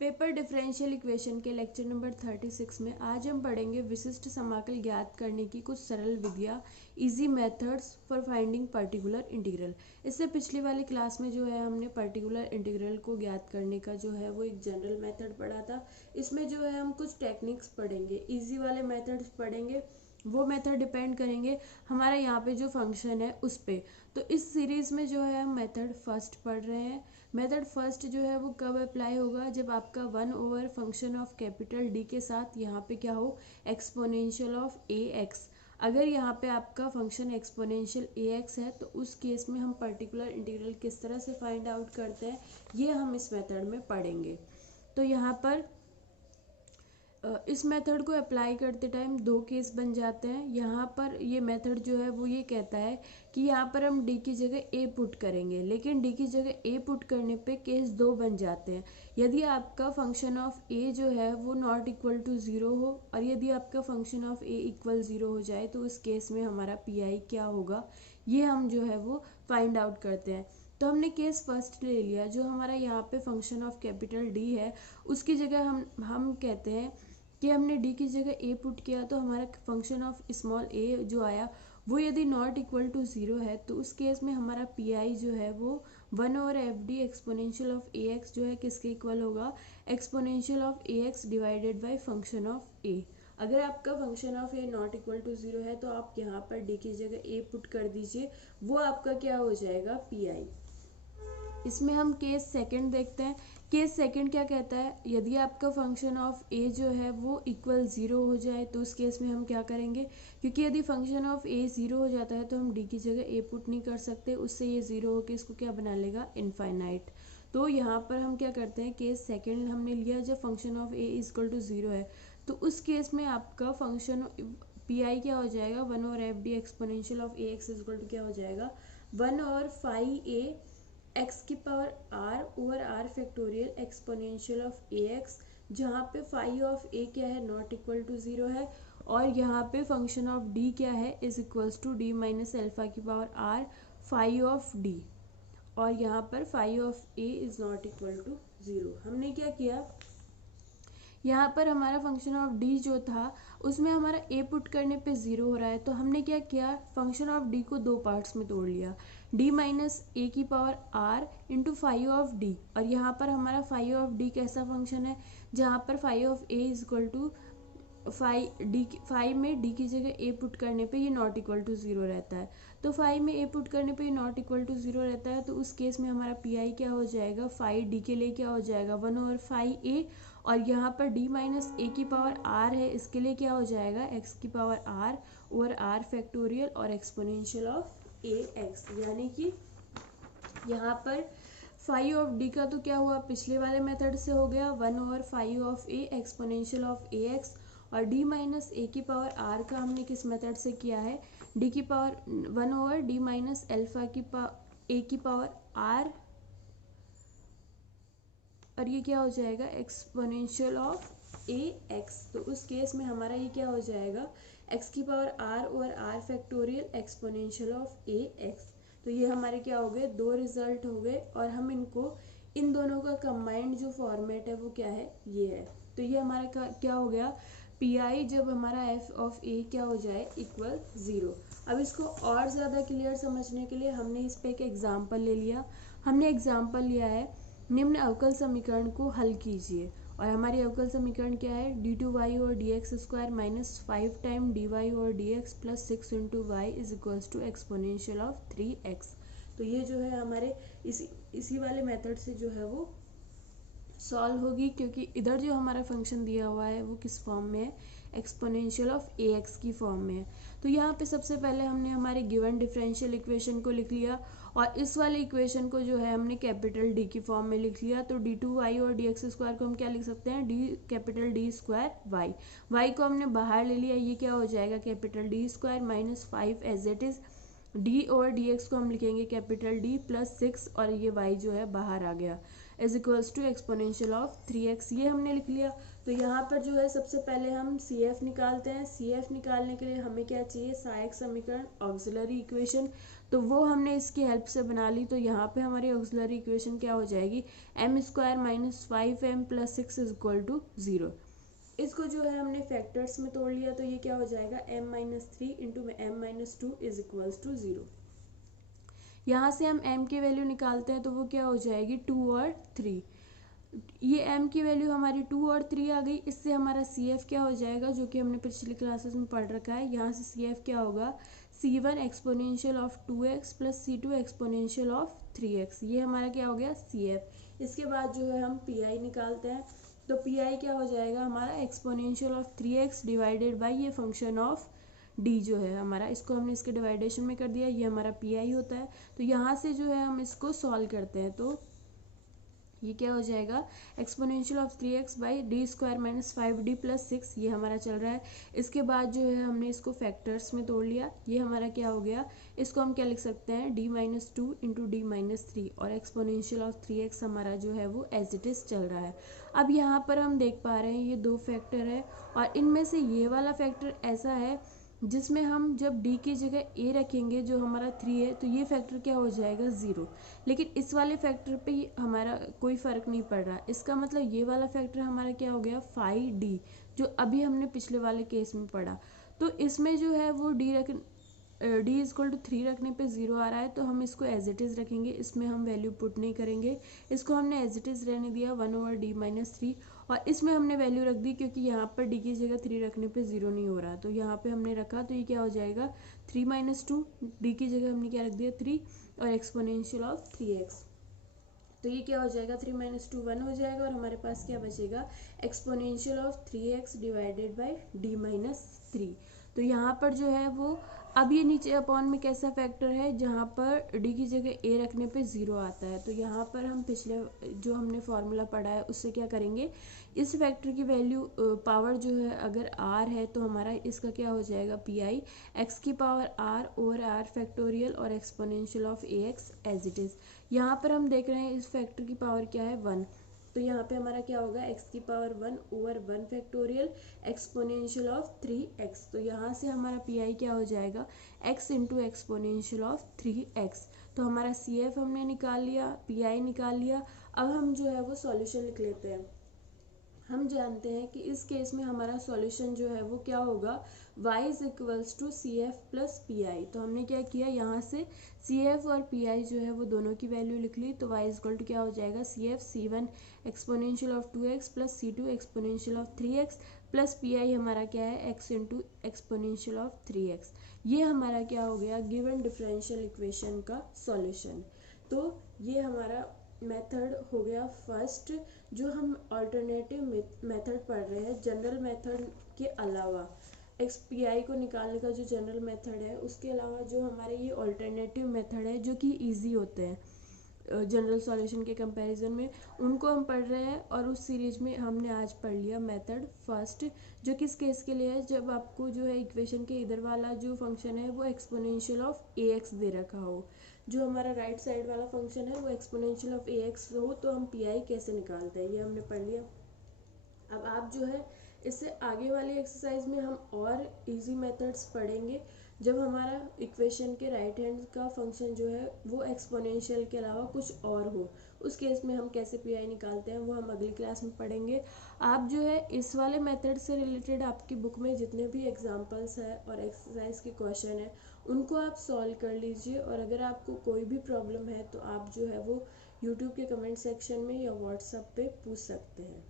Paper differential equation के lecture number 36 में आज हम पढ़ेंगे विशिष्ट समाकल ज्ञात करने की कुछ सरल विधियाँ, easy methods for finding particular integral. इससे पिछली वाली क्लास में जो है हमने पर्टिकुलर इंटीग्रल को ज्ञात करने का जो है वो एक जनरल मेथड पढ़ा था। इसमें जो है हम कुछ टेक्निक्स पढ़ेंगे, इजी वाले मेथड्स पढ़ेंगे। वो मेथड डिपेंड करेंगे हमारा यहाँ पे जो फंक्शन है उस पे। तो इस सीरीज में जो है हम मेथड फर्स्ट पढ़ रहे हैं। मेथड फर्स्ट जो है वो कब अप्लाई होगा, जब आपका 1 over function of capital D के साथ यहाँ पे क्या हो, एक्सपोनेंशियल ऑफ ए एक्स। अगर यहाँ पे आपका फंक्शन एक्सपोनेंशियल ए एक्स है तो उस केस में हम पर्टिकुलर इंटीग्रल किस तरह से फाइंड आउट करते हैं ये हम इस मेथड में पढ़ेंगे। तो यहाँ पर इस मेथड को अप्लाई करते टाइम दो केस बन जाते हैं। यहाँ पर ये मेथड जो है वो ये कहता है कि यहाँ पर हम डी की जगह ए पुट करेंगे, लेकिन डी की जगह ए पुट करने पे केस दो बन जाते हैं। यदि आपका फंक्शन ऑफ ए जो है वो नॉट इक्वल टू ज़ीरो हो और यदि आपका function of A equal zero हो जाए तो उस केस में हमारा पी आई क्या होगा ये हम जो है वो फाइंड आउट करते हैं। तो हमने केस फर्स्ट ले लिया, जो हमारा यहाँ पे फंक्शन ऑफ कैपिटल डी है उसकी जगह हम कहते हैं कि हमने डी की जगह ए पुट किया तो हमारा फंक्शन ऑफ स्मॉल ए जो आया वो यदि नॉट इक्वल टू ज़ीरो है तो उस केस में हमारा पी आई जो है वो 1/f(d) exponential of A x जो है किसके इक्वल होगा, exponential of A X divided by function of A. अगर आपका function of A not equal to zero है तो आप यहाँ पर डी की जगह ए पुट कर दीजिए, वो आपका क्या हो जाएगा, पी आई। इसमें हम केस सेकंड देखते हैं। केस सेकंड क्या कहता है, यदि आपका फंक्शन ऑफ ए जो है वो इक्वल ज़ीरो हो जाए तो उस केस में हम क्या करेंगे, क्योंकि यदि फंक्शन ऑफ ए ज़ीरो हो जाता है तो हम डी की जगह ए पुट नहीं कर सकते, उससे ये ज़ीरो होकर इसको क्या बना लेगा, इनफाइनाइट। तो यहाँ पर हम क्या करते हैं, केस सेकंड हमने लिया जब function of A equal to zero है तो उस केस में आपका फंक्शन पी आई क्या हो जाएगा, 1/f(d) exponential of A X equal to क्या हो जाएगा, 1/phi a एक्स की power R over R factorial exponential of A X, जहाँ पे फाई ऑफ ए क्या है, नॉट इक्वल टू ज़ीरो है, और यहाँ पे फंक्शन ऑफ डी क्या है, is equals to D minus alpha की power R phi of D, और यहाँ पर phi of A is not equal to zero. हमने क्या किया, यहाँ पर हमारा फंक्शन ऑफ डी जो था उसमें हमारा ए पुट करने पे ज़ीरो हो रहा है, तो हमने क्या किया, फंक्शन ऑफ डी को दो पार्ट्स में तोड़ लिया, डी माइनस ए की power R into five of D, और यहाँ पर हमारा फाइव ऑफ डी कैसा फंक्शन है, जहाँ पर five of A is equal to five में डी की जगह ए पुट करने पे ये नॉट इक्वल टू ज़ीरो रहता है। तो फाइव में ए पुट करने पे ये नॉट इक्वल टू ज़ीरो रहता है, तो उस केस में हमारा पी आई क्या हो जाएगा, फाइव डी के लिए क्या हो जाएगा, 1/5 ए, और यहाँ पर d माइनस ए की पावर r है, इसके लिए क्या हो जाएगा, x की power r over r factorial और एक्सपोनेंशियल ऑफ ए एक्स। यानी कि यहाँ पर फाइव ऑफ डी का तो क्या हुआ, पिछले वाले मेथड से हो गया 1/5 of A exponential of A x, और d माइनस ए की पावर r का हमने किस मेथड से किया है, d की पावर 1/d माइनस एल्फा की ए की पावर r, और ये क्या हो जाएगा, एक्सपोनेंशियल ऑफ ए एक्स। तो उस केस में हमारा ये क्या हो जाएगा, x की पावर r और r factorial exponential of A x. तो ये हमारे क्या हो गए, दो रिजल्ट हो गए, और हम इनको इन दोनों का कंबाइंड जो फॉर्मेट है वो क्या है, ये है। तो ये हमारा क्या हो गया, पी आई जब हमारा एफ ऑफ ए क्या हो जाए, इक्वल ज़ीरो। अब इसको और ज़्यादा क्लियर समझने के लिए हमने इस पर एक एग्जाम्पल ले लिया। हमने एग्जाम्पल लिया है, निम्न अवकल समीकरण को हल कीजिए, और हमारी अवकल समीकरण क्या है, डी टू वाई और D X square minus 5 time D Y और D X plus 6 into Y is equals to exponential of 3x। तो ये जो है हमारे इसी वाले मेथड से जो है वो सॉल्व होगी, क्योंकि इधर जो हमारा फंक्शन दिया हुआ है वो किस फॉर्म में है, एक्सपोनेंशियल ऑफ ए एक्स की फॉर्म में है। तो यहाँ पे सबसे पहले हमने हमारे गिवन डिफरेंशियल इक्वेशन को लिख लिया, और इस वाले इक्वेशन को जो है हमने कैपिटल डी की फॉर्म में लिख लिया। तो डी टू वाई और डी एक्स स्क्वायर को हम क्या लिख सकते हैं, D capital D square Y. Y को हमने बाहर ले लिया, ये क्या हो जाएगा, capital D square minus 5 as it is, D और डी एक्स को हम लिखेंगे कैपिटल डी प्लस 6, और ये वाई जो है बाहर आ गया, is equals to exponential of 3x। ये हमने लिख लिया। तो यहाँ पर जो है सबसे पहले हम सी एफ निकालते हैं। सी एफ निकालने के लिए हमें क्या चाहिए, सहायक समीकरण, ऑक्सिलरी इक्वेशन। तो वो हमने इसकी हेल्प से बना ली। तो यहाँ पे हमारी ऑक्सिलरी इक्वेशन क्या हो जाएगी, m² - 5m + 6 = 0। इसको जो है हमने फैक्टर्स में तोड़ लिया, तो ये क्या हो जाएगा, m - 3 × m - 2 = 0। यहाँ से हम m की वैल्यू निकालते हैं तो वो क्या हो जाएगी, 2 और 3। ये m की वैल्यू हमारी 2 और 3 आ गई। इससे हमारा CF क्या हो जाएगा, जो कि हमने पिछली क्लासेस में पढ़ रखा है। यहाँ से CF क्या होगा, C1 exponential of 2x + C2 exponential of 3x। ये हमारा क्या हो गया, CF। इसके बाद जो है हम PI निकालते हैं, तो PI क्या हो जाएगा हमारा, exponential of 3x divided by ये फंक्शन ऑफ d जो है हमारा, इसको हमने इसके डिवाइडेशन में कर दिया, ये हमारा PI होता है। तो यहाँ से जो है हम इसको सॉल्व करते हैं, तो ये क्या हो जाएगा, exponential of 3x by d² - 5d + 6, ये हमारा चल रहा है। इसके बाद जो है हमने इसको फैक्टर्स में तोड़ लिया, ये हमारा क्या हो गया, इसको हम क्या लिख सकते हैं, d - 2 × d - 3, और एक्सपोनेंशियल ऑफ 3x हमारा जो है वो एज इट इज़ चल रहा है। अब यहाँ पर हम देख पा रहे हैं ये दो फैक्टर है, और इनमें से ये वाला फैक्टर ऐसा है जिसमें हम जब d की जगह a रखेंगे, जो हमारा 3 है, तो ये फैक्टर क्या हो जाएगा, 0। लेकिन इस वाले फैक्टर पे हमारा कोई फ़र्क नहीं पड़ रहा। इसका मतलब ये वाला फैक्टर हमारा क्या हो गया, 5d, जो अभी हमने पिछले वाले केस में पढ़ा। तो इसमें जो है वो d = 3 रखने पे 0 आ रहा है, तो हम इसको एज इट इज़ रखेंगे, इसमें हम वैल्यू पुट नहीं करेंगे। इसको हमने एज इट इज़ रहने दिया 1/d - 3, और इसमें हमने वैल्यू रख दी, क्योंकि यहाँ पर d की जगह 3 रखने पे 0 नहीं हो रहा, तो यहाँ पे हमने रखा, तो ये क्या हो जाएगा, 3 - 2, d की जगह हमने क्या रख दिया, 3, और एक्सपोनेंशियल ऑफ 3x। तो ये क्या हो जाएगा, 3 - 2 1 हो जाएगा, और हमारे पास क्या बचेगा, exponential of 3x divided by d - 3। तो यहाँ पर जो है वो, अब ये नीचे अपॉन में कैसा फैक्टर है, जहाँ पर d की जगह a रखने पे 0 आता है। तो यहाँ पर हम पिछले जो हमने फॉर्मूला पढ़ा है उससे क्या करेंगे, इस फैक्टर की वैल्यू पावर जो है अगर r है, तो हमारा इसका क्या हो जाएगा, PI x⁻r over r factorial और exponential of ax as it is. यहाँ पर हम देख रहे हैं इस फैक्टर की पावर क्या है, 1। तो यहाँ पे हमारा क्या होगा, x⁻1 over 1 factorial exponential of 3x। तो यहाँ से हमारा PI क्या हो जाएगा, x × एक्सपोनेंशियल ऑफ 3x। तो हमारा CF हमने निकाल लिया, PI निकाल लिया। अब हम जो है वो सॉल्यूशन लिख लेते हैं। हम जानते हैं कि इस केस में हमारा सॉल्यूशन जो है वो क्या होगा, y = CF + PI। तो हमने क्या किया, यहाँ से CF और PI जो है वो दोनों की वैल्यू लिख ली। तो y = क्या हो जाएगा, CF C1 exponential of 2x + C2 exponential of 3x + PI हमारा क्या है, x × एक्सपोनेंशियल ऑफ 3x। ये हमारा क्या हो गया, गिवन डिफरेंशियल इक्वेशन का सॉल्यूशन। तो ये हमारा मेथड हो गया फर्स्ट, जो हम अल्टरनेटिव मेथड पढ़ रहे हैं जनरल मेथड के अलावा। XPI को निकालने का जो जनरल मेथड है, उसके अलावा जो हमारे ये अल्टरनेटिव मेथड है जो कि इजी होते हैं जनरल सॉल्यूशन के कंपैरिजन में, उनको हम पढ़ रहे हैं। और उस सीरीज में हमने आज पढ़ लिया मेथड फर्स्ट, जो किस केस के लिए है, जब आपको जो है इक्वेशन के इधर वाला जो फंक्शन है वो एक्सपोनेंशियल ऑफ ax दे रखा हो, जो हमारा राइट साइड वाला फंक्शन है वो एक्सपोनेंशियल ऑफ ax हो, तो हम PI कैसे निकालते हैं ये हमने पढ़ लिया। अब आप जो है इससे आगे वाली एक्सरसाइज में हम और इजी मेथड्स पढ़ेंगे, जब हमारा इक्वेशन के राइट हैंड का फंक्शन जो है वो एक्सपोनेंशियल के अलावा कुछ और हो। उस केस में हम कैसे PI निकालते हैं वो हम अगली क्लास में पढ़ेंगे। आप जो है इस वाले मेथड से रिलेटेड आपकी बुक में जितने भी एग्जांपल्स है और एक्सरसाइज के क्वेश्चन है, उनको आप सॉल्व कर लीजिए। और अगर आपको कोई भी प्रॉब्लम है तो आप जो है वो यूट्यूब के कमेंट सेक्शन में या व्हाट्सएप पे पूछ सकते हैं।